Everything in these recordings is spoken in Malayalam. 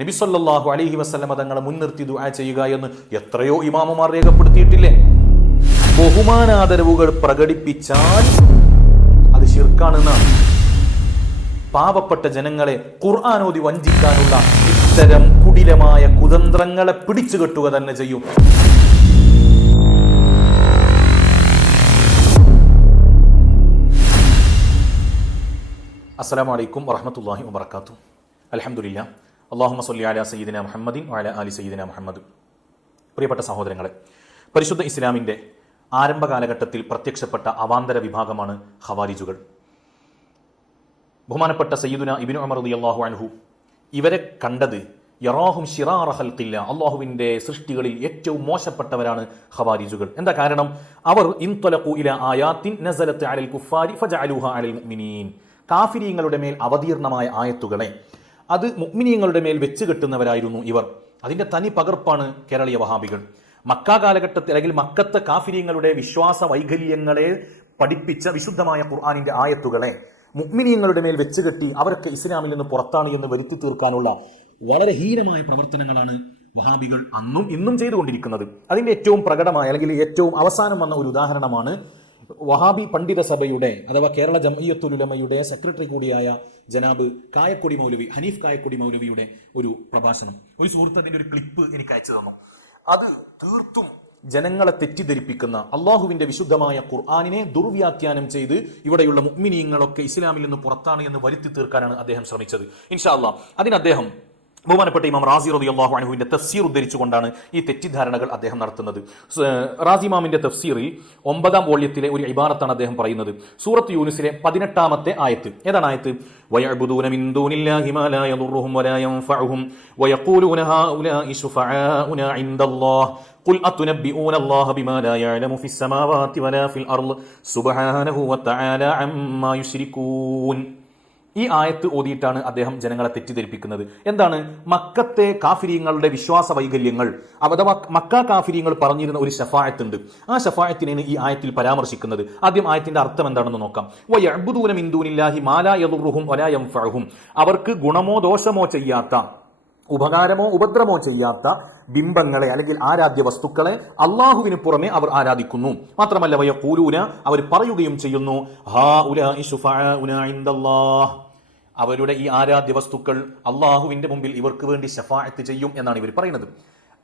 നബിസല്ലാഹു അലഹി വസ്ലമ തങ്ങളെ മുൻനിർത്തി ദുആ ചെയ്യുക എന്ന് എത്രയോ ഇമാമുമാർ രേഖപ്പെടുത്തിയിട്ടില്ലേ? ബഹുമാനാദരവുകൾ പ്രകടിപ്പിച്ചാൽ അത് ശിർക്കാണെന്നാണ്. പാവപ്പെട്ട ജനങ്ങളെ ഖുർആാനോതി വഞ്ചിക്കാനുള്ള ഇത്തരം കുടിലമായ കുതന്ത്രങ്ങളെ പിടിച്ചു കെട്ടുക തന്നെ ചെയ്യും. അസ്സലാമു അലൈക്കും വറഹമത്തല്ലാഹി വബർക്കാത്തു അലഹമുല്ല അള്ളാഹുമ സല്ലി അല സയ്യിദിന മുഹമ്മദിൻ അല അലി സയ്യിദിന മുഹമ്മദ്. പ്രിയപ്പെട്ട സഹോദരങ്ങളെ പരിശുദ്ധ ഇസ്ലാമിന്റെ ആരംഭ കാലഘട്ടത്തിൽ പ്രത്യക്ഷപ്പെട്ട അവാന്തര വിഭാഗമാണ് ഖവാരിജുകൾ. ബഹുമാനപ്പെട്ട സയ്യിദുന ഇബിനു അമർ അലി അള്ളാഹു അൻഹു ഇവരെ കണ്ടത് യറാഹും ഷിറാറഹൽക്കില്ല അള്ളാഹുവിന്റെ സൃഷ്ടികളിൽ ഏറ്റവും മോശപ്പെട്ടവരാണ് ഖവാരിജുകൾ. എന്താ കാരണം? അവർ ഇൻതൊലക്കു ഇല ആയാത്തിൻ നസലത്ത് അലൽ കുഫാരി ഫജ അലുഹ അലൽ മുഅ്മിനീൻ. കാഫിരീങ്ങളുടെ മേൽ അവതീർണമായ ആയത്തുകളെ അത് മുഗ്മിനിയങ്ങളുടെ മേൽ വെച്ച് കെട്ടുന്നവരായിരുന്നു ഇവർ. അതിന്റെ തനി പകർപ്പാണ് കേരളീയ വഹാബികൾ. മക്ക കാലഘട്ടത്തിൽ അല്ലെങ്കിൽ മക്കത്തെ കാഫിര്യങ്ങളുടെ വിശ്വാസ വൈകല്യങ്ങളെ പഠിപ്പിച്ച വിശുദ്ധമായ ഖുർആാനിന്റെ ആയത്തുകളെ മുഗ്മിനീയങ്ങളുടെ മേൽ വെച്ച് കെട്ടി അവരൊക്കെ ഇസ്ലാമിൽ നിന്ന് പുറത്താണ് എന്ന് വരുത്തി തീർക്കാനുള്ള വളരെ ഹീനമായ പ്രവർത്തനങ്ങളാണ് വഹാബികൾ അന്നും ഇന്നും ചെയ്തുകൊണ്ടിരിക്കുന്നത്. അതിന്റെ ഏറ്റവും പ്രകടമായ അല്ലെങ്കിൽ ഏറ്റവും അവസാനം വന്ന ഒരു ഉദാഹരണമാണ് വഹാബി പണ്ഡിത സഭയുടെ അഥവാ കേരള ജമയ്യത്തുലുലമയുടെ സെക്രട്ടറി കൂടിയായ ജനാബ് കായക്കൊടി മൗലവി ഹനീഫ് കായക്കൊടി മൗലവിയുടെ ഒരു പ്രഭാഷണം. ഒരു സുഹൃത്ത് അതിന്റെ ഒരു ക്ലിപ്പ് എനിക്ക് അയച്ചു തന്നു. അത് തീർത്തും ജനങ്ങളെ തെറ്റിദ്ധരിപ്പിക്കുന്ന അള്ളാഹുവിന്റെ വിശുദ്ധമായ ഖുർആാനിനെ ദുർവ്യാഖ്യാനം ചെയ്ത് ഇവിടെയുള്ള മുഗ്മിനീയങ്ങളൊക്കെ ഇസ്ലാമിൽ നിന്ന് പുറത്താണ് എന്ന് വരുത്തി തീർക്കാനാണ് അദ്ദേഹം ശ്രമിച്ചത്. ഇൻഷാ അള്ളാഹ് അതിന് അദ്ദേഹം ബഹുമാനപ്പെട്ട ഇമാം റാസി റതി അള്ളാഹു അനുവിന്റെ തഫ്സീർ ഉദ്ധരിച്ചുകൊണ്ടാണ് ഈ തെറ്റിദ്ധാരണകൾ അദ്ദേഹം നടത്തുന്നത് സ്- റാസി ഇമാമിന്റെ തഫ്സീറിൽ ഒമ്പതാം വോള്യത്തിലെ ഒരു ഇബാറത്താണ് അദ്ദേഹം പറയുന്നത് സൂറത്ത് യൂനിസിലെ പതിനെട്ടാമത്തെ ആയത്ത് ഏതാണ് ആയത്ത് ويعبدون من دون الله ما لا يضرهم ولا ينفعهم ويقولون هؤلاء شفعاؤنا عند الله قل أتنبئون الله بما لا يعلم في السماوات ولا في الأرض سبحانه وتعالى عما يشركون ഈ ആയത്ത് ഓതിയിട്ടാണ് അദ്ദേഹം ജനങ്ങളെ തെറ്റിദ്ധരിപ്പിക്കുന്നത്. എന്താണ്? മക്കത്തെ കാഫിര്യങ്ങളുടെ വിശ്വാസ വൈകല്യങ്ങൾ. അഥവാ മക്ക കാഫിര്യങ്ങൾ പറഞ്ഞിരുന്ന ഒരു ഷഫായത്തുണ്ട് ആ ഷഫായത്തിനെയാണ് ഈ ആയത്തിൽ പരാമർശിക്കുന്നത്. ആദ്യം ആയത്തിന്റെ അർത്ഥം എന്താണെന്ന് നോക്കാം. വയഅ്ബുദൂന മിൻ ദൂനില്ലാഹി മാ ലാ യദുറുഹും വലാ യൻഫഉഹും അവർക്ക് ഗുണമോ ദോഷമോ ചെയ്യാത്ത ഉപകാരമോ ഉപദ്രവമോ ചെയ്യാത്ത ബിംബങ്ങളെ അല്ലെങ്കിൽ ആരാധ്യ വസ്തുക്കളെ അള്ളാഹുവിന് പുറമെ അവർ ആരാധിക്കുന്നു. മാത്രമല്ല വയ കൂലൂന അവർ പറയുകയും ചെയ്യുന്നു ഹാ ഉലാഇ ശുഫാഉനാ ഇൻദല്ലാഹ്. അവരുടെ ഈ ആരാധ്യ വസ്തുക്കൾ അള്ളാഹുവിന്റെ മുമ്പിൽ ഇവർക്ക് വേണ്ടി ഷഫായത്ത് ചെയ്യും എന്നാണ് ഇവർ പറയുന്നത്.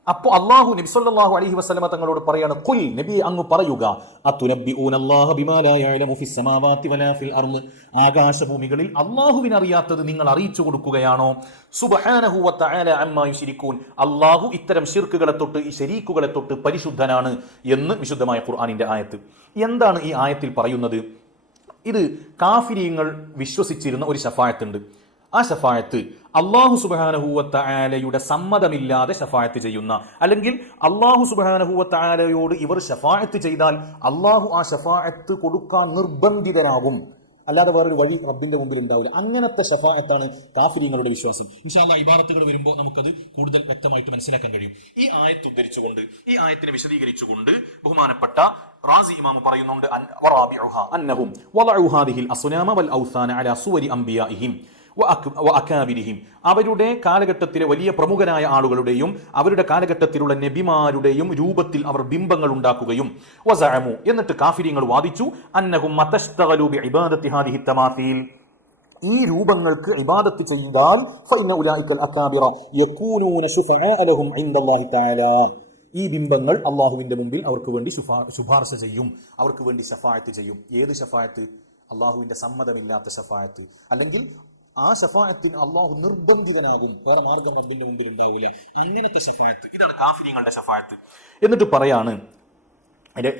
അപ്പോൾ അള്ളാഹു നബി സല്ലല്ലാഹു അലൈഹി വസല്ലമ തങ്ങളോട് പറയാണ് കുൽ നബി അങ്ങ് പറയുക അല്ലാഹ ബിമാ വലാ ഫിൽ അർൾ ആകാശഭൂമികളിൽ അള്ളാഹുവിന് അറിയാത്തത് നിങ്ങൾ അറിയിച്ചു കൊടുക്കുകയാണോ? സുബ്ഹാനഹു അമ്മാ അള്ളാഹു ഇത്തരം ശിർക്കുകളെ തൊട്ട് ഈ ശരീക്കുകളെ തൊട്ട് പരിശുദ്ധനാണ് എന്ന് വിശുദ്ധമായ ഖുർആനിന്റെ ആയത്ത്. എന്താണ് ഈ ആയത്തിൽ പറയുന്നത്? ഇത് കാഫിരിയങ്ങൾ വിശ്വസിച്ചിരുന്ന ഒരു ഷഫായത്തുണ്ട് ആ ഷഫായത്ത് അള്ളാഹു സുബാനഹൂവത്ത ആലയുടെ സമ്മതമില്ലാതെ ഷഫായത്ത് ചെയ്യുന്ന അല്ലെങ്കിൽ അള്ളാഹു സുബാനഹൂവത്ത ആലയോട് ഇവർ ഷഫായത്ത് ചെയ്താൽ അള്ളാഹു ആ ഷഫായത്ത് കൊടുക്കാൻ നിർബന്ധിതനാകും. അല്ലാതെ വേറൊരു വഴി റബ്ബിന്റെ മുമ്പിൽ ഉണ്ടാവില്ല. അങ്ങനത്തെ ഷഫായത്താണ് കാഫിര്യങ്ങളുടെ വിശ്വാസം. ഇൻഷാല്ല ഇബാറത്തുകൾ വരുമ്പോൾ നമുക്കത് കൂടുതൽ വ്യക്തമായിട്ട് മനസ്സിലാക്കാൻ കഴിയും. ഈ ആയത്ത് ഉദ്ധരിച്ചുകൊണ്ട് ഈ ആയത്തിനെ വിശദീകരിച്ചുകൊണ്ട് ബഹുമാനപ്പെട്ട റാസി ഇമാം പറയുന്നുണ്ട് അന്നഹും അസുനാമ വൽ ഔസാന അലാ സുവരി അംബിയാഇഹിം. വഅകാബിരിഹിം അവരുടെ കാലഘട്ടത്തിലെ വലിയ പ്രമുഖരായ ആളുകളുടെയും അവരുടെ കാലഘട്ടത്തിലുള്ള നബിമാരുടെയും രൂപത്തിൽ അവർ ബിംബങ്ങൾ ഉണ്ടാക്കുകയും വസഅമു എന്നിട്ട് കാഫിര്യങ്ങൾ വാദിച്ചു അന്നഹും ഈ രൂപങ്ങൾക്ക് ഇബാദത്ത് ചെയ്താൽ ഈ ബിംബങ്ങൾ അള്ളാഹുവിന്റെ മുമ്പിൽ അവർക്ക് വേണ്ടി ശുപാർശ ചെയ്യും അവർക്ക് വേണ്ടി ഷഫായത്ത് ചെയ്യും. ഏത് ഷഫായത്ത് അള്ളാഹുവിന്റെ സമ്മതമില്ലാത്ത ഷഫായത്ത് അല്ലെങ്കിൽ ആ ഷഫായത്തിന് അള്ളാഹു നിർബന്ധിതനാകും. വേറെ മാർഗം റബ്ബിന്റെ മുമ്പിൽ ഉണ്ടാവില്ല അങ്ങനത്തെ ഷഫായത്ത് ഇതാണ് കാഫിര്യങ്ങളുടെ ഷഫായത്ത് എന്നിട്ട് പറയാണ്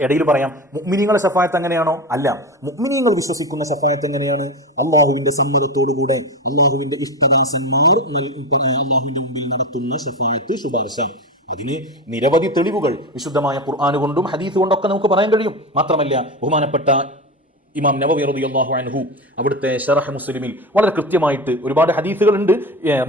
ഇടയിൽ പറയാം മുഗ്മിനീങ്ങളുടെ സഫായത്ത് എങ്ങനെയാണോ അല്ല. മുഗ്മിനിയങ്ങൾ വിശ്വസിക്കുന്ന സഫായത്ത് എങ്ങനെയാണ്? അള്ളാഹുവിന്റെ സമ്മതത്തോടുകൂടെ അള്ളാഹുവിന്റെ ഇഷ്ടദാസന്മാർ അള്ളാഹുവിന്റെ മുമ്പിൽ നടത്തുന്ന സഫായത്ത് ശുപാർശ. അതിന് നിരവധി തെളിവുകൾ വിശുദ്ധമായ ഖുർആാനുകൊണ്ടും കൊണ്ടും ഹദീസ് കൊണ്ടൊക്കെ നമുക്ക് പറയാൻ കഴിയും. മാത്രമല്ല ബഹുമാനപ്പെട്ട ഇമാം നവവി റളിയല്ലാഹു അൻഹു അവിടുത്തെ ഷറഹ് മുസ്ലിമിൽ വളരെ കൃത്യമായിട്ട് ഒരുപാട് ഹദീസുകളുണ്ട്.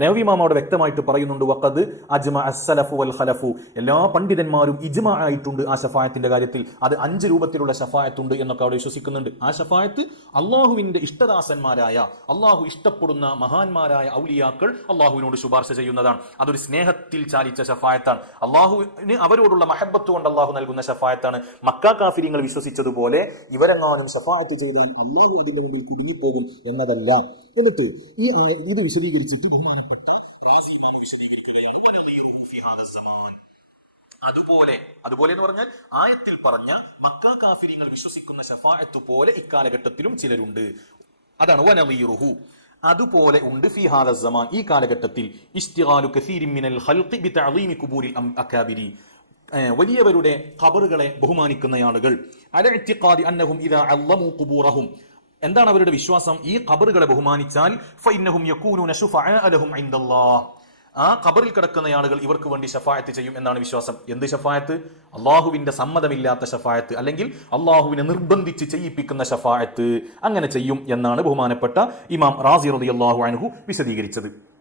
നവവി ഇമാം അവിടെ വ്യക്തമായിട്ട് പറയുന്നുണ്ട് വഖദ് അജ്മ അസ്സലഫു വൽ ഖലഫു. എല്ലാ പണ്ഡിതന്മാരും ഇജ്മ ആയിട്ടുണ്ട് ആ ഷഫായത്തിന്റെ കാര്യത്തിൽ. അത് അഞ്ച് രൂപത്തിലുള്ള ഷഫായത്തുണ്ട് എന്നൊക്കെ അവിടെ വിശ്വസിക്കുന്നുണ്ട്. ആ ഷഫായത്ത് അള്ളാഹുവിന്റെ ഇഷ്ടദാസന്മാരായ അള്ളാഹു ഇഷ്ടപ്പെടുന്ന മഹാന്മാരായ ഔലിയാക്കൾ അള്ളാഹുവിനോട് ശുപാർശ ചെയ്യുന്നതാണ്. അതൊരു സ്നേഹത്തിൽ ചാലിച്ച ഷഫായത്താണ്. അള്ളാഹുവിന് അവരോടുള്ള മഹബത്ത് കൊണ്ട് അള്ളാഹു നൽകുന്ന ഷഫായത്താണ്. മക്ക കാഫിര്യങ്ങൾ വിശ്വസിച്ചതുപോലെ ഇവരെങ്ങാനും ഷഫായത്ത് ചെയ്താൽ അള്ളാഹു അതിന്റെ മുമ്പിൽ കുടുങ്ങിപ്പോകും എന്നതല്ല. എന്നിട്ട് ഈ ഇത് വിശദീകരിച്ചിട്ട് ബഹുമാനപ്പെട്ട. അതുപോലെ അതുപോലെ എന്ന് പറഞ്ഞാൽ ആയത്തിൽ പറഞ്ഞ മക്ക കാഫിരിങ്ങൾ വിശ്വസിക്കുന്ന ഷഫായത്ത് പോലെ ഇക്കാലഘട്ടത്തിലും ചിലരുണ്ട്. അതാണ് വനവീറുഹു അതുപോലെ ഉണ്ട് ഫി ഹാദ സമാൻ. ഈ കാലഘട്ടത്തിൽ ഇസ്തിഗാലു കസീരിൻ മിനൽ ഖൽഖി ബിതഅളീമി കുബൂരിൽ അം- അകാബിരി ഏഹ് വലിയവരുടെ ഖബറുകളെ ബഹുമാനിക്കുന്ന ആളുകൾ. അന്നഹും ഇദാ അല്ലമു ഖുബൂറഹും. എന്താണ് അവരുടെ വിശ്വാസം? ഈ ഖബറുകളെ ബഹുമാനിച്ചാൽ ഫൈന്നഹും യകൂനൂന ഇൻദല്ലാഹ്. ആ ഖബറിൽ കിടക്കുന്ന ആളുകൾ ഇവർക്ക് വേണ്ടി ഷഫായത്ത് ചെയ്യും എന്നാണ് വിശ്വാസം. എന്ത് ഷഫായത്ത്? അള്ളാഹുവിന്റെ സമ്മതമില്ലാത്ത ഷഫായത്ത് അല്ലെങ്കിൽ അള്ളാഹുവിനെ നിർബന്ധിച്ച് ചെയ്യിപ്പിക്കുന്ന ഷഫായത്ത്. അങ്ങനെ ചെയ്യും എന്നാണ് ബഹുമാനപ്പെട്ട ഇമാം റാസി റളിയല്ലാഹു അൻഹു വിശദീകരിച്ചത്.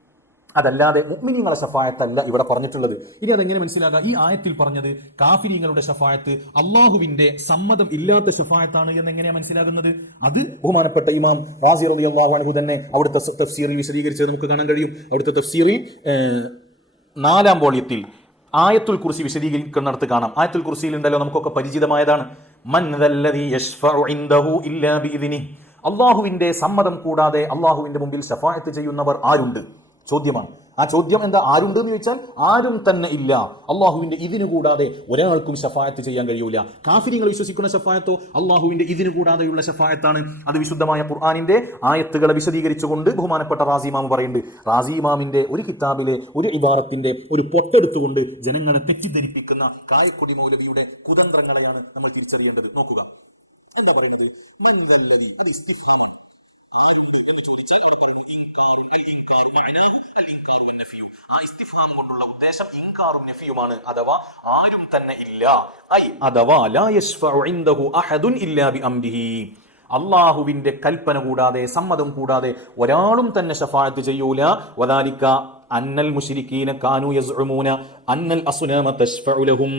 അതല്ലാതെ മുഗ്മിനിങ്ങളെ ഷഫായത്തല്ല ഇവിടെ പറഞ്ഞിട്ടുള്ളത്. ഇനി അതെങ്ങനെ മനസ്സിലാക്കാം? ഈ ആയത്തിൽ പറഞ്ഞത് കാഫിരീങ്ങളുടെ ഷഫായത്ത് അള്ളാഹുവിന്റെ സമ്മതം ഇല്ലാത്ത ഷഫായത്താണ് എന്ന് എങ്ങനെയാണ് മനസ്സിലാകുന്നത്? അത് ബഹുമാനപ്പെട്ട ഇമാം റാസി റളിയല്ലാഹു അൻഹു തന്നെ അവിടുത്തെ തഫ്സീറിൽ വിശദീകരിച്ചത് നമുക്ക് കാണാൻ കഴിയും. അവിടുത്തെ തഫ്സീറിൽ നാലാം വോളിയത്തിൽ ആയത്തുൽ കുർസി വിശദീകരിക്കുന്നിടത്ത് കാണാം. ആയത്തുൽ കുർസിയിൽ ഉണ്ടല്ലോ നമുക്കൊക്കെ പരിചിതമായതാണ്. മൻ അള്ളാഹുവിന്റെ സമ്മതം കൂടാതെ അള്ളാഹുവിന്റെ മുമ്പിൽ ഷഫായത്ത് ചെയ്യുന്നവർ ആരുണ്ട്? ചോദ്യമാണ്. ആ ചോദ്യം എന്താ? ആരുണ്ട് എന്ന് ചോദിച്ചാൽ ആരും തന്നെ ഇല്ല. അള്ളാഹുവിന്റെ ഇതിനു കൂടാതെ ഒരാൾക്കും ഷഫായത്ത് ചെയ്യാൻ കഴിയൂല. കാഫിരിങ്ങൾ വിശ്വസിക്കുന്ന ഷഫായത്തോ അള്ളാഹുവിന്റെ ഇതിനു കൂടാതെയുള്ള ഷഫായത്താണ് അത് വിശുദ്ധമായ ഖുർആാനിന്റെ ആയത്തുകളെ വിശദീകരിച്ചുകൊണ്ട് ബഹുമാനപ്പെട്ട റാസിമാമ് പറയുന്നുണ്ട്. റാസിമാമിന്റെ ഒരു കിതാബിലെ ഒരു ഇബാറത്തിന്റെ ഒരു പൊട്ടെടുത്തുകൊണ്ട് ജനങ്ങളെ തെറ്റിദ്ധരിപ്പിക്കുന്ന കായക്കുടി മൗലവിയുടെ കുതന്ത്രങ്ങളെയാണ് നമ്മൾ തിരിച്ചറിയേണ്ടത്. നോക്കുക. എന്താ പറയുന്നത്? എന്ന് കൊണ്ടുള്ള ഉദ്ദേശം ഇൻകാറും നഫിയുമാണ് അഥവാ ആരും തന്നെ ഇല്ല. ഐ അഥവാ ലാ യശ്ഫഉ ഇൻദഹു അഹദുൻ ഇല്ലാ ബിഅംരിഹി. അള്ളാഹുവിന്റെ കൽപ്പന കൂടാതെ സമ്മതം കൂടാതെ ഒരാളും തന്നെ ഷഫായത്ത് ചെയ്യൂല. വദാലിക അന്നൽ മുശ്രിക്കീന കാനു യസ്ഉമൂന അന്നൽ അസ്നാമ തശ്ഫഉ ലഹും.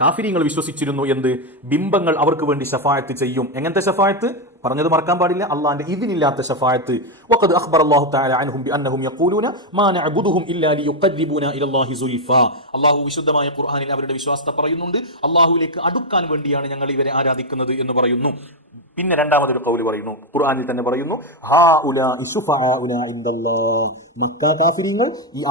കാഫിരിങ്ങൾ വിശ്വസിച്ചിരുന്നു എന്ത്? ബിംബങ്ങൾ അവർക്ക് വേണ്ടി ഷഫായത്ത് ചെയ്യും. എങ്ങനത്തെ ഷഫായത്ത് പറഞ്ഞത് മറക്കാൻ പാടില്ല. അള്ളാന്റെ ഇതിനില്ലാത്ത ഷഫായത്ത് വഖദ് അഖ്ബർ അല്ലാഹു തആല അൻഹും ബിഅന്നഹും യഖൂലൂന മാ നഅബുദുഹും ഇല്ലാ ലിയുഖദ്ദിബൂന ഇലല്ലാഹി സുൽഫ. അല്ലാഹു വിശുദ്ധമായ ഖുർആനിൽ അവരുടെ വിശ്വാസത്തെ പറയുന്നുണ്ട്. അല്ലാഹുവിലേക്ക് അടുക്കാൻ വേണ്ടിയാണ് ഞങ്ങൾ ഇവരെ ആരാധിക്കുന്നത് എന്ന് പറയുന്നു. പിന്നെ രണ്ടാമതൊരു കൗലി പറയുന്നു. ഖുർആാനിൽ തന്നെ പറയുന്നു ഹാ. മക്ക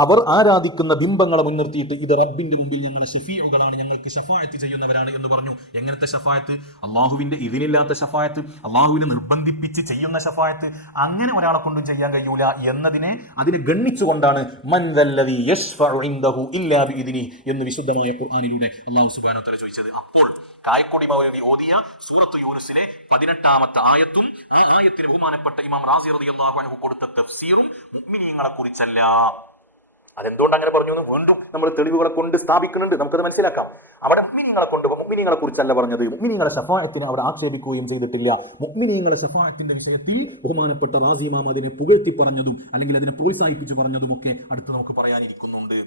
അവർ ആരാധിക്കുന്ന ബിംബങ്ങളെ മുൻനിർത്തിയിട്ട് ഇത് റബ്ബിന്റെ മുമ്പിൽ ഞങ്ങളെ ഷഫീഉകളാണ് ഞങ്ങൾക്ക് ഷഫായത്ത് ചെയ്യുന്നവരാണ് എന്ന് പറഞ്ഞു. എങ്ങനത്തെ ഷഫായത്ത് അള്ളാഹുവിന്റെ ഇതിനില്ലാത്ത ഷഫായത്ത് അള്ളാഹുവിനെ നിർബന്ധിപ്പിച്ച് ചെയ്യുന്ന ഷഫായത്ത് അങ്ങനെ ഒരാളെ കൊണ്ടും ചെയ്യാൻ കഴിയൂല എന്നതിനെ അതിനെ ഗണ്ണിച്ചുകൊണ്ടാണ് എന്ന് വിശുദ്ധമായ ഖുർആാനിലൂടെ അള്ളാഹു തആല ചോദിച്ചത്. അപ്പോൾ കായക്കൊടി മൗലവി ഓതിയ സൂറത്ത് യൂനുസിലെ പതിനെട്ടാമത്തെ ആയത്തും ആ ആയത്തിന് ബഹുമാനപ്പെട്ട ഇമാം റാസി റളിയല്ലാഹു അൻഹു കൊടുത്ത തഫ്സീറും മുഅ്മിനീങ്ങളെ കുറിച്ചല്ല അതെന്തുകൊണ്ട് അങ്ങനെ പറഞ്ഞു എന്ന് വീണ്ടും നമ്മൾ തെളിവുകളെ കൊണ്ട് സ്ഥാപിക്കുന്നുണ്ട്. നമുക്കത് മനസ്സിലാക്കാം. അവിടെ മുഗ്മിനിങ്ങളെ കൊണ്ട് മുഗ്മിനിങ്ങളെ കുറിച്ചല്ല പറഞ്ഞത്. മുഗ്മിനിങ്ങളെ സഫായത്തിന് അവിടെ ആക്ഷേപിക്കുകയും ചെയ്തിട്ടില്ല. മുഗ്മിനിങ്ങളെ സഫായത്തിന്റെ വിഷയത്തിൽ ബഹുമാനപ്പെട്ട റാസിമാം അതിനെ പുകഴ്ത്തി പറഞ്ഞതും അല്ലെങ്കിൽ അതിനെ പ്രോത്സാഹിപ്പിച്ചു പറഞ്ഞതും ഒക്കെ അടുത്ത് നമുക്ക് പറയാനിരിക്കുന്നുണ്ട്.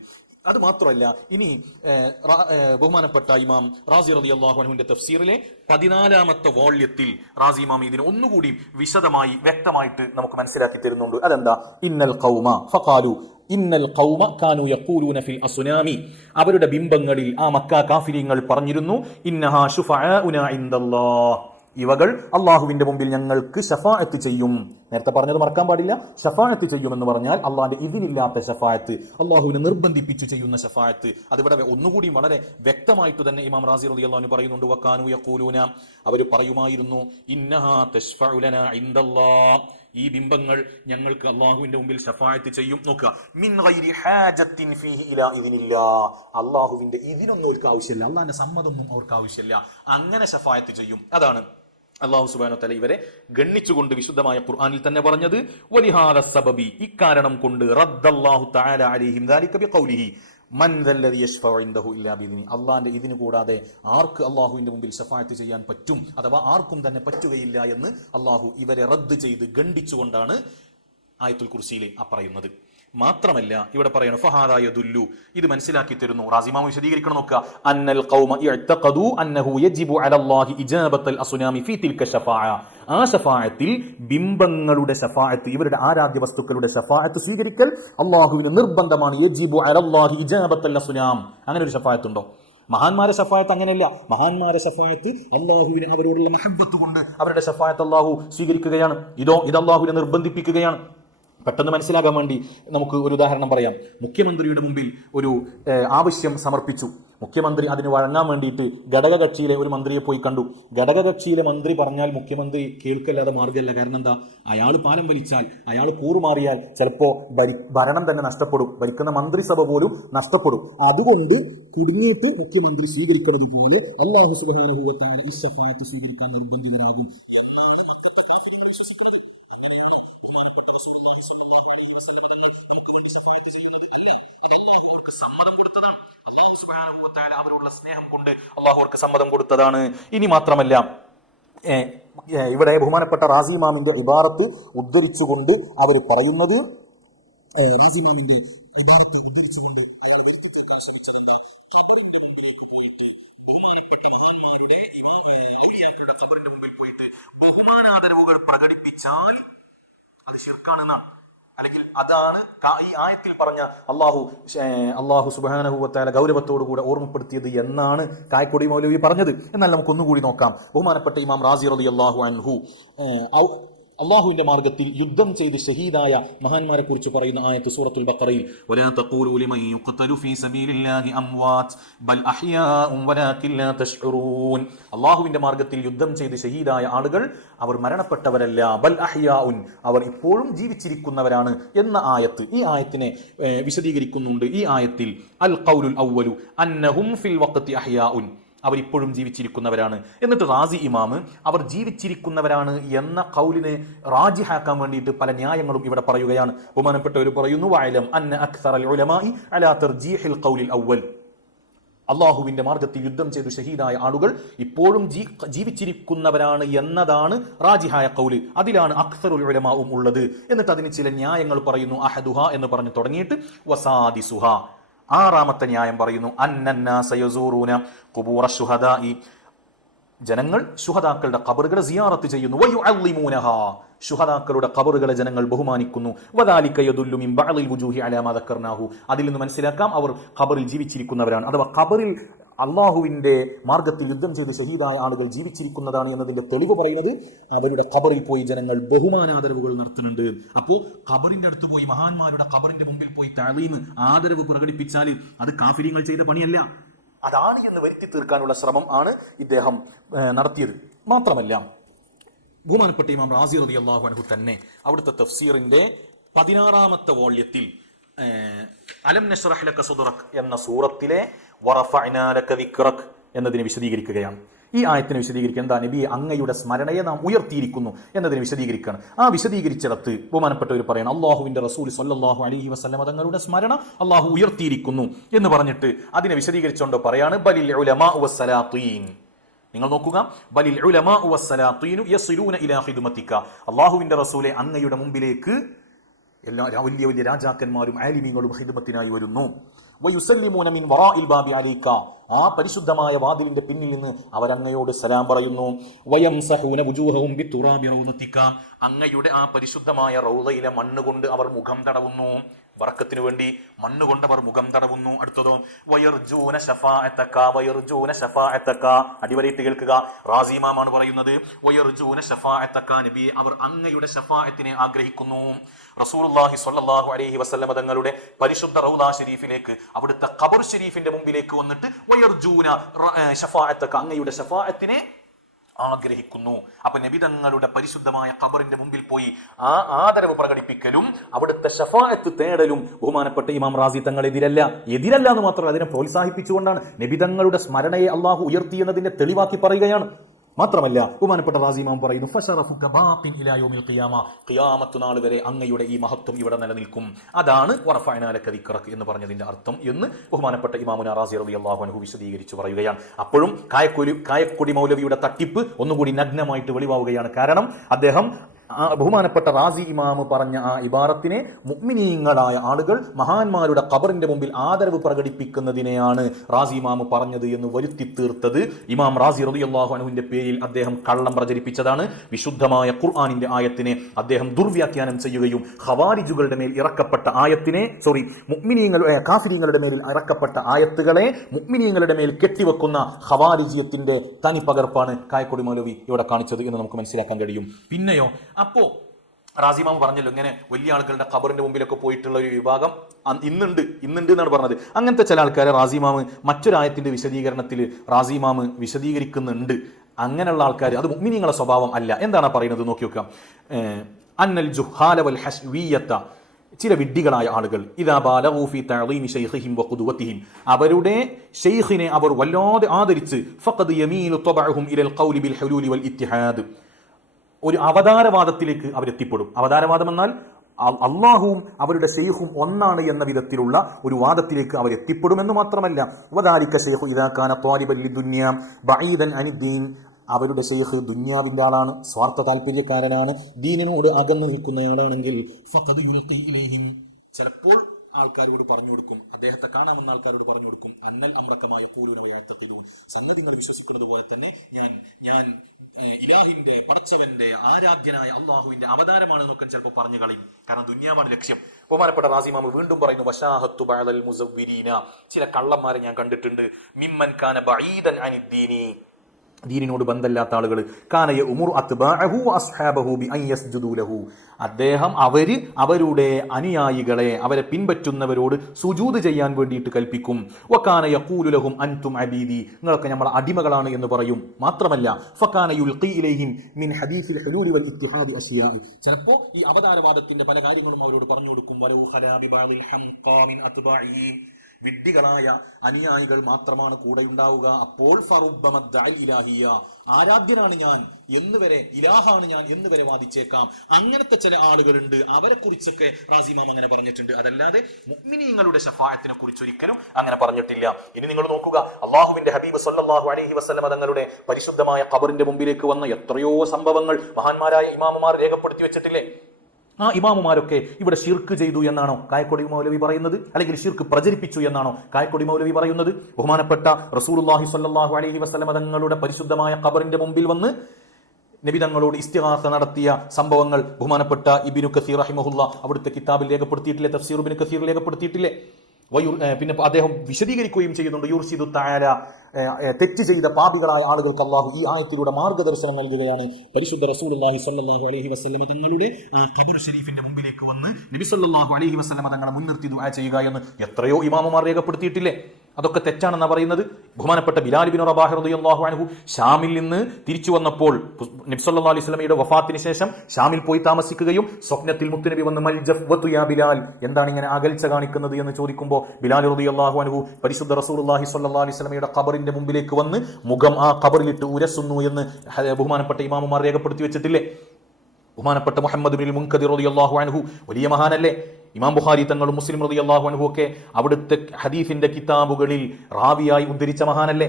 അത് മാത്രമല്ല ഇനി ബഹുമാനപ്പെട്ട ഇമാം റാസി റതി അള്ളാഹുനുവിന്റെ തഫ്സീറിലെ പതിനാലാമത്തെ വോള്യത്തിൽ റാസി ഇമാം ഇതിനെ ഒന്നുകൂടി വിശദമായി വ്യക്തമായിട്ട് നമുക്ക് മനസ്സിലാക്കി തരുന്നുണ്ട്. അതെന്താ? ഇന്നൽ കൗമ ഫഖാലു ഇന്നൽ കൗമ കാനു യഖൂലൂന ഫിൽ അസ്നാമി അവരുടെ ബിംബങ്ങളിൽ ആ മക്ക കാഫിര്യങ്ങൾ പറഞ്ഞിരുന്നു. ഇന്നഹാ ശുഫആഉനാ ഇൻദല്ലാഹ്. ഇവകൾ അള്ളാഹുവിന്റെ മുമ്പിൽ ഞങ്ങൾക്ക് ഷഫായത്ത് ചെയ്യും. നേരത്തെ പറഞ്ഞത് മറക്കാൻ പാടില്ല. ഷഫായത്ത് ചെയ്യുമെന്ന് പറഞ്ഞാൽ അള്ളാഹിന്റെ ഇതിനില്ലാത്ത ഷഫായത്ത് അള്ളാഹുവിനെ നിർബന്ധിപ്പിച്ചു ചെയ്യുന്ന ഷഫായത്ത് അതിവിടെ ഒന്നുകൂടി വളരെ വ്യക്തമായിട്ട് തന്നെ ഇമാം റാസി റളിയല്ലാഹു അൻഹു പറയുന്നുണ്ട് വക്കാനു യഖൂലൂന. അവർ പറയുമായിരുന്നു ഈ ബിംബങ്ങൾ ഞങ്ങൾക്ക് അള്ളാഹുവിന്റെ മുമ്പിൽ ഷഫായത്ത് ചെയ്യും. നോക്കുക. അള്ളാഹുവിന്റെ ഇതിനൊന്നും അവർക്ക് ആവശ്യമില്ല. അള്ളാഹിന്റെ സമ്മതമൊന്നും അവർക്ക് ആവശ്യമില്ല. അങ്ങനെ ഷഫായത്ത് ചെയ്യും. അതാണ് അള്ളാഹു സുബാനോ തല ഇവരെ ഗണ്ണിച്ചുകൊണ്ട് വിശുദ്ധമായ ഖുർആനിൽ തന്നെ പറഞ്ഞത് വലിഹാദ സബബി ഇക്കാരണം കൊണ്ട് റദ്ദല്ലാഹു തആല അലൈഹിം ദാലിക ബിഖൗലിഹി മൻ ദല്ലദി യശ്ഫഉ ഇൻദഹു ഇല്ലാ ബിഇذനി അള്ളാഹിന്റെ ഇതിന് കൂടാതെ ആർക്ക് അള്ളാഹുവിന്റെ മുമ്പിൽ ശഫാഅത്ത് ചെയ്യാൻ പറ്റും അഥവാ ആർക്കും തന്നെ പറ്റുകയില്ല എന്ന് അള്ളാഹു ഇവരെ റദ്ദ് ചെയ്ത് ഖണ്ഡിച്ചുകൊണ്ടാണ് ആയത്തുൽ കുർസിയിലെ ആ പറയുന്നത്. മാത്രമല്ല ഇവിടെ പറയുന്നു ഫഹാദായ ദുല്ലു ഇത് മനസ്സിലാക്കി തരുന്നു. റാസിമാവ് വിശദീകരിക്കണം നോക്കുക. അന്നൽ ഖൗമ ഇഅ്തഖദു അന്നഹു യജിബു അലല്ലാഹി ഇജാബത്തൽ അസ്നാമി ഫീ തിൽക ശഫാഅ. ആ ശഫാഅത്തിൽ ബിംബങ്ങളുടെ ശഫാഅത്ത് ഇവരുടെ ആരാധ്യ വസ്തുക്കളുടെ ശഫാഅത്ത് സ്വീകരിക്കൽ അള്ളാഹുവിന് നിർബന്ധമാണ്. യജിബു അലല്ലാഹി ഇജാബത്തൽ അസ്നാം. അങ്ങനെ ഒരു ശഫാഅത്ത് ഉണ്ടോ മഹാന്മാരെ ശഫായത്ത് അങ്ങനെയല്ല. മഹാന്മാരെ ശഫായത്ത് അള്ളാഹുവിന് അവരോടുള്ള മഹബത്ത് കൊണ്ട് അവരുടെ ശഫായത്ത് അള്ളാഹു സ്വീകരിക്കുകയാണ്. ഇതോ ഇത് അള്ളാഹുവിനെ നിർബന്ധിപ്പിക്കുകയാണ്. പെട്ടെന്ന് മനസ്സിലാകാൻ വേണ്ടി നമുക്ക് ഒരു ഉദാഹരണം പറയാം. മുഖ്യമന്ത്രിയുടെ മുമ്പിൽ ഒരു ആവശ്യം സമർപ്പിച്ചു. മുഖ്യമന്ത്രി അതിന് വഴങ്ങാൻ വേണ്ടിയിട്ട് ഘടകകക്ഷിയിലെ ഒരു മന്ത്രിയെ പോയി കണ്ടു. ഘടകകക്ഷിയിലെ മന്ത്രി പറഞ്ഞാൽ മുഖ്യമന്ത്രി കേൾക്കല്ലാതെ മാർഗമല്ല. കാരണം എന്താ? അയാൾ പാലം വലിച്ചാൽ അയാൾ കൂറുമാറിയാൽ ചിലപ്പോൾ ഭരി ഭരണം തന്നെ നഷ്ടപ്പെടും. ഭരിക്കുന്ന മന്ത്രിസഭ പോലും നഷ്ടപ്പെടും. അതുകൊണ്ട് കുടുങ്ങിയിട്ട് മുഖ്യമന്ത്രി സ്വീകരിക്കുന്നത് പോലെ എല്ലാ സ്വീകരിക്കാൻ നിർബന്ധിതനാകും. കൊണ്ട് അള്ളാഹു അവർക്ക് സമ്മതം കൊടുത്തതാണ്. ഇനി മാത്രമല്ല ഇവിടെ ബഹുമാനപ്പെട്ട റാസി മാമിന്റെ ഇബാറത്ത് ഉദ്ധരിച്ചുകൊണ്ട് അവർ പറയുന്നത് റാസി റാസിമാമിന്റെ ഇബാറത്ത് ഉദ്ധരിച്ചുകൊണ്ട് മുമ്പിലേക്ക് പോയിട്ട് ബഹുമാനപ്പെട്ട മഹാന്മാരുടെ മുമ്പിൽ പോയിട്ട് ബഹുമാനാദരവുകൾ പ്രകടിപ്പിച്ചാൽ അത് ഷിർക്കാണെന്നാണ് അല്ലെങ്കിൽ അതാണ് ഈ ആയത്തിൽ പറഞ്ഞ അള്ളാഹു അള്ളാഹു സുബാനഹുവത്താല ഗൗരവത്തോടുകൂടെ ഓർമ്മപ്പെടുത്തിയത് എന്നാണ് കായ്ക്കൊടി മൗലവി പറഞ്ഞത്. എന്നാൽ നമുക്ക് ഒന്നുകൂടി നോക്കാം. ബഹുമാനപ്പെട്ട ഇമാം റാസി അള്ളാഹു അൻഹു അള്ളാഹുവിന്റെ മാർഗത്തിൽ യുദ്ധം ചെയ്ത് ഷഹീദായ മഹാന്മാരെ കുറിച്ച് പറയുന്ന ആയത്ത് സൂറത്തുൽ ബക്കറയിൽ അള്ളാഹുവിന്റെ മാർഗത്തിൽ യുദ്ധം ചെയ്ത് ഷഹീദായ ആളുകൾ അവർ മരണപ്പെട്ടവരല്ല ബൽ അഹിയാഉൻ അവർ ഇപ്പോഴും ജീവിച്ചിരിക്കുന്നവരാണ് എന്ന ആയത്ത്. ഈ ആയത്തിനെ വിശദീകരിക്കുന്നുണ്ട് ഈ ആയത്തിൽ അൽ ഖൗലുൽ ഔവലു അന്നഹും ഫിൽ വഖത്തി അഹിയാഉൻ. അവർ ഇപ്പോഴും ജീവിച്ചിരിക്കുന്നവരാണ്. എന്നിട്ട് റാസി ഇമാമ് അവർ ജീവിച്ചിരിക്കുന്നവരാണ് എന്ന കൗലിനെ റാജിഹാക്കാൻ വേണ്ടിയിട്ട് പല ന്യായങ്ങളും ഇവിടെ പറയുകയാണ്. ബഹുമാനപ്പെട്ടവർ പറയുന്നു ഉലമായി അലാ തർജീഹിൽ അള്ളാഹുവിന്റെ മാർഗത്തിൽ യുദ്ധം ചെയ്തു ഷഹീദായ ആളുകൾ ഇപ്പോഴും ജീ ജീവിച്ചിരിക്കുന്നവരാണ് എന്നതാണ് റാജിഹായ കൗൽ. അതിലാണ് അക്സറുൽ ഉലമാവും ഉള്ളത്. എന്നിട്ട് അതിന് ചില ന്യായങ്ങൾ പറയുന്നു അഹദുഹ എന്ന് പറഞ്ഞു തുടങ്ങിയിട്ട് വസാദിസുഹ. ആറാമത്തെ ന്യായം പറയുന്നു അന്നൂന കുബൂറ ഷുഹദായി ജനങ്ങൾ ശുഹദാക്കളുടെ കബറുകളെ സിയാറത്ത് ചെയ്യുന്നു. വയുഅള്ളിമൂനഹ ശുഹദാക്കളുടെ കബറുകളെ ജനങ്ങൾ ബഹുമാനിക്കുന്നു. വദാലിക യദുല്ലു മിൻ ബഅദിൽ വുജൂഹി അലാ അതിൽ നിന്ന് മനസ്സിലാക്കാം അവർ ഖബറിൽ ജീവിച്ചിരിക്കുന്നവരാണ്. അഥവാ ഖബറിൽ അള്ളാഹുവിന്റെ മാർഗത്തിൽ യുദ്ധം ചെയ്ത് ഷഹീദായ ആളുകൾ ജീവിച്ചിരിക്കുന്നതാണ് എന്നതിന്റെ തെളിവ് പറയുന്നത് അവരുടെ ഖബറിൽ പോയി ജനങ്ങൾ ബഹുമാനാദരവുകൾ നടത്തുന്നുണ്ട്. അപ്പോൾ ഖബറിന്റെ അടുത്ത് പോയി മഹാന്മാരുടെ ഖബറിന്റെ മുമ്പിൽ പോയി തഴീമ് ആദരവ് പ്രകടിപ്പിച്ചാൽ അത് കാഫിര്യങ്ങൾ ചെയ്ത പണിയല്ല. അതാണ് എന്ന് വരുത്തി തീർക്കാനുള്ള ശ്രമം ആണ് ഇദ്ദേഹം നടത്തിയത്. മാത്രമല്ല ബഹുമാനപ്പെട്ട ഇമാം റാസി റതി അള്ളാഹു അനഹു തന്നെ അവിടുത്തെ തഫ്സീറിന്റെ പതിനാറാമത്തെ വോള്യത്തിൽ അലം നഷ്റഹ് ലക സുദ്റക് എന്ന സൂറത്തിലെ എന്നതിനെ വിശദീകരിക്കുകയാണ്. ഈ ആയത്തിനെ വിശദീകരിക്കുക. എന്താ നബി അങ്ങയുടെ സ്മരണയെ നാം ഉയർത്തിയിരിക്കുന്നു എന്നതിനെ വിശദീകരിക്കുകയാണ്. ആ വിശദീകരിച്ചിടത്ത് ബഹുമാനപ്പെട്ടവർ പറയണം അള്ളാഹുവിന്റെ റസൂൽ സല്ലാഹു അലൈഹി വസ്ലം തങ്ങളുടെ സ്മരണ അള്ളാഹു ഉയർത്തിയിരിക്കുന്നു എന്ന് പറഞ്ഞിട്ട് അതിനെ വിശദീകരിച്ചുകൊണ്ട് പറയാണ് ബലിൽ നിങ്ങൾ നോക്കുക ബലിൽ ഉലമാ ഇലാ റസൂലെ അങ്ങയുടെ മുമ്പിലേക്ക് എല്ലാ വലിയ വലിയ രാജാക്കന്മാരും ആലിമീങ്ങളും ഹിദ്മത്തിനായി വരുന്നു. മിൻ ബാബി അലൈക. ആ പരിശുദ്ധമായ വാതിലിന്റെ പിന്നിൽ നിന്ന് അവരങ്ങയോട് സലാം പറയുന്നു. വുജൂഹഹും ബിത്തുറാബി റൗദത്തിക അങ്ങയുടെ ആ പരിശുദ്ധമായ റൗദയിലെ മണ്ണ് കൊണ്ട് അവർ മുഖം തടവുന്നു. വറക്കത്തിനു വേണ്ടി മണ്ണ് കൊണ്ടവർ മുഖം തടവുന്നു. അടുത്തതോ വയർജൂന ഷഫാഅത്തക വയർജൂന എത്തക്ക അടിവരയിട്ട് കേൾക്കുക. റാസിമാമാണ് പറയുന്നത് വയർജൂന എത്തക്ക നബി അവർ അങ്ങയുടെ ഷഫാഅത്തിനെ ആഗ്രഹിക്കുന്നു. റസൂലുള്ളാഹി സ്വല്ലല്ലാഹു അലൈഹി വസല്ലമ തങ്ങളുടെ പരിശുദ്ധ റൗദ ഷരീഫിലേക്ക് അവിടുത്തെ ഖബർ ഷരീഫിന്റെ മുമ്പിലേക്ക് വന്നിട്ട് വയർജൂന റ- ഏ, ഷഫാഅത്തക അങ്ങയുടെ ഷഫാഅത്തിനെ ആഗ്രഹിക്കുന്നു. അപ്പൊ നബി തങ്ങളുടെ പരിശുദ്ധമായ ഖബറിന്റെ മുമ്പിൽ പോയി ആ ആദരവ് പ്രകടിപ്പിക്കലും അവിടുത്തെ ഷഫായത്ത് തേടലും ബഹുമാനപ്പെട്ട ഇമാം റാസി തങ്ങൾ എതിരല്ല. എതിരല്ല എന്ന് മാത്രമല്ല അതിനെ പ്രോത്സാഹിപ്പിച്ചുകൊണ്ടാണ് നബിതങ്ങളുടെ സ്മരണയെ അള്ളാഹു ഉയർത്തിയെന്നതിന്റെ തെളിവാക്കി പറയുകയാണ്. മാത്രമല്ല ബഹുമാനപ്പെട്ട റാസിമാം പറയുന്നു ഖിയാമത്ത് നാൾ വരെ അങ്ങയുടെ ഈ മഹത്വം ഇവിടെ നിലനിൽക്കും. അതാണ് വറഫായനാലക്കതിക്കറക്ക് എന്ന് പറഞ്ഞതിന്റെ അർത്ഥം എന്ന് ബഹുമാനപ്പെട്ട ഇമാമുന റാസി റബി അൻഹു വിശദീകരിച്ചു പറയുകയാണ്. അപ്പോഴും കായക്കൊലി കായക്കൊടി മൗലവിയുടെ തട്ടിപ്പ് ഒന്നുകൂടി നഗ്നമായിട്ട് വെളിവാവുകയാണ്. കാരണം അദ്ദേഹം ബഹുമാനപ്പെട്ട റാസി ഇമാമ് പറഞ്ഞ ആ ഇബാറത്തിനെ മുഗ്മിനീയങ്ങളായ ആളുകൾ മഹാന്മാരുടെ ഖബറിന്റെ മുമ്പിൽ ആദരവ് പ്രകടിപ്പിക്കുന്നതിനെയാണ് റാസി ഇമാമ് പറഞ്ഞത് എന്ന് വരുത്തി തീർത്തത്. ഇമാം റാസി റളിയല്ലാഹു അനുവിന്റെ പേരിൽ അദ്ദേഹം കള്ളം പ്രചരിപ്പിച്ചതാണ്. വിശുദ്ധമായ ഖുർആാനിന്റെ ആയത്തിനെ അദ്ദേഹം ദുർവ്യാഖ്യാനം ചെയ്യുകയും ഹവാരിജുകളുടെ മേൽ ഇറക്കപ്പെട്ട ആയത്തിനെ സോറി മുഗ്മിനീങ്ങൾ കാഫിരിയങ്ങളുടെ മേലിൽ ഇറക്കപ്പെട്ട ആയത്തുകളെ മുഗ്മിനീയങ്ങളുടെ മേൽ കെട്ടിവെക്കുന്ന ഹവാരിജിയത്തിന്റെ തനി പകർപ്പാണ് കായക്കൊടി മൗലവി ഇവിടെ കാണിച്ചത് എന്ന് നമുക്ക് മനസ്സിലാക്കാൻ കഴിയും. പിന്നെയോ അപ്പോ റാസിമാമ പറഞ്ഞല്ലോ ഇങ്ങനെ വലിയ ആളുകളുടെ ഖബറിന്റെ മുമ്പിലൊക്കെ പോയിട്ടുള്ള ഒരു വിഭാഗം ഇന്നുണ്ട് ഇന്നുണ്ട് എന്നാണ് പറഞ്ഞത്. അങ്ങനത്തെ ചില ആൾക്കാരെ റാസിമാമ് മറ്റൊരായത്തിന്റെ വിശദീകരണത്തിൽ റാസിമാമ് വിശദീകരിക്കുന്നുണ്ട്. അങ്ങനെയുള്ള ആൾക്കാർ അത് മുഗ്മിനിങ്ങളെ സ്വഭാവം അല്ല. എന്താണ് പറയുന്നത്? നോക്കി ഏഹ്, അന്നൽ ജുഹാല വൽ ഹസ്വീയത്ത. ചില വിഡ്ഢികളായ ആളുകൾ ഇതാ ഫി തഅളീമി ശൈഖിഹിം വഖുദുവതിഹിം അവരുടെ ഷെയ്ഖിനെ അവർ വല്ലാതെ ആദരിച്ച് ഫഖദ് യമീലു തബഅഹും ഇലൽ ഖൗലി ബിൽ ഹുലൂലി വൽ ഇത്തിഹാദ്. ഒരു അവതാരവാദത്തിലേക്ക് അവരെത്തിപ്പെടും. അവതാരവാദം എന്നാൽ അള്ളാഹുവും അവരുടെ ഷെയ്ഖും ഒന്നാണ് എന്ന വിധത്തിലുള്ള ഒരു വാദത്തിലേക്ക് അവർ എത്തിപ്പെടുമെന്ന് മാത്രമല്ല. വദാലിക ഷെയ്ഖു ഇതാക്കാന ത്വാലിബല്ലി ദുന്യാം ബഈദൻ അനിദ്ദീൻ അവരുടെ ഷെയ്ഖ് ദുന്യാവിന്റെ ആളാണ് സ്വാർത്ഥ താല്പര്യക്കാരനാണ് ദീനിനോട് അകന്നു നിൽക്കുന്നയാളാണെങ്കിൽ ചിലപ്പോൾ ആൾക്കാരോട് പറഞ്ഞു കൊടുക്കും അദ്ദേഹത്തെ കാണാമെന്ന ആൾക്കാരോട് പറഞ്ഞു കൊടുക്കും. അന്നൽ അമ്രക്കമായ പൂരൂനവയാത്തലും സംഗതികൾ വിശ്വസിക്കുന്നത് പോലെ തന്നെ ഞാൻ ഞാൻ ഇലാഹിന്റെ പടച്ചവന്റെ ആരാധ്യനായ അള്ളാഹുവിന്റെ അവതാരമാണെന്നൊക്കെ ചിലപ്പോൾ പറഞ്ഞു കളയും. കാരണം ദുന്യാവാണ് ലക്ഷ്യം. ബഹുമാനപ്പെട്ട റാസിമാമ് വീണ്ടും പറയുന്നു വശാഹത്തു ബഅദൽ മുസവ്വിരീന. ചില കള്ളന്മാരെ ഞാൻ കണ്ടിട്ടുണ്ട്. മിമ്മൻ കാന ബഈദൻ അനിദ്ദീനി. ദീനിനോട് ബന്ധമില്ലാത്ത ആളുകൾ കാനയ ഉമുർ അത്ബാഹു അസ്ഹാബഹു ബി അദ്ദേഹം അവർ അവരുടെ അനുയായികളെ അവരെ പിൻപറ്റുന്നവരോട് സുജൂത് ചെയ്യാൻ വേണ്ടിയിട്ട് കൽപ്പിക്കും. വക്കാന യഖൂലു ലഹും അൻതും അബീദി. നിങ്ങളൊക്കെ നമ്മൾ അടിമകളാണ് എന്ന് പറയും. മാത്രമല്ല ഇലൈഹിം മിൻ വൽ ഇത്തിഹാദി ചിലപ്പോ ഈ അവതാരവാദത്തിന്റെ പല കാര്യങ്ങളും അവരോട് പറഞ്ഞു കൊടുക്കും. വിഡ്ഢികളായ അനുയായികൾ മാത്രമാണ് കൂടെ ഉണ്ടാവുക അപ്പോൾ ഇലാഹിയ. ആരാധ്യനാണ് ഞാൻ? എന്ന് വരെ ഇലാഹാണ് ഞാൻ എന്ന് വരെ വാദിച്ചേക്കാം. അങ്ങനത്തെ ചില ആളുകളുണ്ട്. അവരെ കുറിച്ചൊക്കെ റാസിമാം അങ്ങനെ പറഞ്ഞിട്ടുണ്ട്. അതല്ലാതെ മുഗ്മിനീങ്ങളുടെ ശഫായത്തിനെ കുറിച്ച് ഒരിക്കലും അങ്ങനെ പറഞ്ഞിട്ടില്ല. ഇനി നിങ്ങൾ നോക്കുക അള്ളാഹുവിന്റെ ഹബീബ് സല്ലാഹു അലഹി വസ്ലമ തങ്ങളുടെ പരിശുദ്ധമായ ഖബറിന്റെ മുമ്പിലേക്ക് വന്ന എത്രയോ സംഭവങ്ങൾ മഹാന്മാരായ ഇമാമമാർ രേഖപ്പെടുത്തി വെച്ചിട്ടില്ലേ? ആ ഇമാമുമാരൊക്കെ ഇവിടെ ഷിർക്ക് ചെയ്തു എന്നാണോ കായക്കൊടി മൗലവി പറയുന്നത്? അല്ലെങ്കിൽ ഷിർക്ക് പ്രചരിപ്പിച്ചു എന്നാണോ കായക്കൊടി മൗലവി പറയുന്നത്? ബഹുമാനപ്പെട്ട റസൂലുള്ളാഹി സ്വല്ലല്ലാഹു അലൈഹി വസ്ലമ തങ്ങളുടെ പരിശുദ്ധമായ ഖബറിന്റെ മുമ്പിൽ വന്ന് നബി തങ്ങളോട് ഇസ്തിഹാസ നടത്തിയ സംഭവങ്ങൾ ബഹുമാനപ്പെട്ട ഇബിനു കസീർ റഹിമഹുല്ല അവിടുത്തെ കിതാബിൽ രേഖപ്പെടുത്തിയിട്ടില്ലേ? തഫ്സീർ ഇബിനു കസീർ രേഖപ്പെടുത്തിയിട്ടില്ലേ? പിന്നെ അദ്ദേഹം വിശദീകരിക്കുകയും ചെയ്യുന്നുണ്ട്. യൂർഷിദു താര തെറ്റ് ചെയ്ത പാപികളായ ആളുകൾക്ക് അള്ളാഹു ഈ ആയത്തിലൂടെ മാർഗദർശനം നൽകുകയാണ്. പരിശുദ്ധ റസൂൽ അള്ളാഹി സ്വല്ലല്ലാഹു അലഹി വസ്ലമ തങ്ങളുടെ ഖബർ ഷരീഫിന്റെ മുമ്പിലേക്ക് വന്ന് നബി സല്ലാഹു അലൈഹി വസല്ലമ തങ്ങളെ മുൻനിർത്തി ദുആ ചെയ്യുക എന്ന് എത്രയോ ഇമാമുമാർ രേഖപ്പെടുത്തിയിട്ടില്ലേ? അതൊക്കെ തെറ്റാണെന്ന് പറയുന്നത്? ബഹുമാനപ്പെട്ട ബിലാൽ ബിൻ റബാഹ് റളിയല്ലാഹു അൻഹു ഷാമിൽ നിന്ന് തിരിച്ചു വന്നപ്പോൾ നബി സല്ലല്ലാഹു അലൈഹി വസല്ലമയുടെ വഫാത്തിന് ശേഷം ഷാമിൽ പോയി താമസിക്കുകയും സ്വപ്നത്തിൽ മുത്തുനബി വന്ന് യാ ബിലാൽ എന്താണ് ഇങ്ങനെ അകൽച്ച കാണിക്കുന്നത് എന്ന് ചോദിക്കുമ്പോൾ ബിലാൽ റളിയല്ലാഹു അൻഹു പരിശുദ്ധ റസൂലുള്ളാഹി സ്വല്ലല്ലാഹു അലൈഹി വസല്ലമയുടെ ഖബറിന്റെ മുമ്പിലേക്ക് വന്ന് മുഖം ആ ഖബറിലിട്ട് ഉരസുന്നു എന്ന് ബഹുമാനപ്പെട്ട ഇമാമുമാർ രേഖപ്പെടുത്തി വെച്ചിട്ടില്ലേ? ബഹുമാനപ്പെട്ട മുഹമ്മദ് ബിൻ മുൻകദിർ റളിയല്ലാഹു അൻഹു വലിയ മഹാനല്ലേ? ഇമാം ബുഹാരി തങ്ങളും മുസ്ലിം റതി അള്ളാഹു ഒക്കെ അവിടുത്തെ ഹദീഫിന്റെ കിതാബുകളിൽ റാവിയായി ഉദ്ധരിച്ച മഹാനല്ലേ?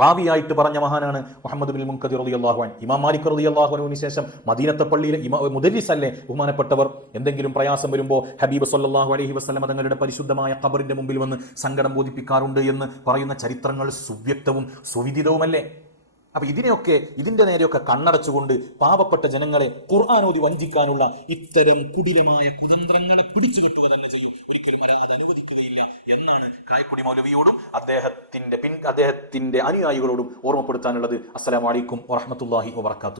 റാവിയായിട്ട് പറഞ്ഞ മഹാനാണ് മുഹമ്മദ് ബിൻ മുൻഖദി റളിയല്ലാഹു അള്ളാഹുൻ ഇമാം മാലിക് റളിയല്ലാഹു അള്ളാഹുനുവിന് ശേഷം മദീനത്തെ പള്ളിയിലെ മുദരിസ് അല്ലേ? ബഹുമാനപ്പെട്ടവർ എന്തെങ്കിലും പ്രയാസം വരുമ്പോൾ ഹബീബ് സല്ലാഹു അലഹി വസ്ലം തങ്ങളുടെ പരിശുദ്ധമായ ഖബറിന്റെ മുമ്പിൽ വന്ന് സങ്കടം ബോധിപ്പിക്കാറുണ്ട് എന്ന് പറയുന്ന ചരിത്രങ്ങൾ സുവ്യക്തവും സുവിദിതവുമല്ലേ? അപ്പൊ ഇതിനെയൊക്കെ ഇതിന്റെ നേരെയൊക്കെ കണ്ണടച്ചുകൊണ്ട് പാവപ്പെട്ട ജനങ്ങളെ ഖുർആാനോതി വഞ്ചിക്കാനുള്ള ഇത്തരം കുടിലമായ കുതന്ത്രങ്ങളെ പിടിച്ചുകെട്ടുക തന്നെ ചെയ്യും. ഒരിക്കലും അത് അനുവദിക്കുകയില്ല എന്നാണ് കായക്കുടി മൗലവിയോടും അദ്ദേഹത്തിന്റെ പിൻ അദ്ദേഹത്തിന്റെ അനുയായികളോടും ഓർമ്മപ്പെടുത്താനുള്ളത്. അസ്സലാമു അലൈക്കും വറഹ്മത്തുള്ളാഹി വബറകാതുഹു.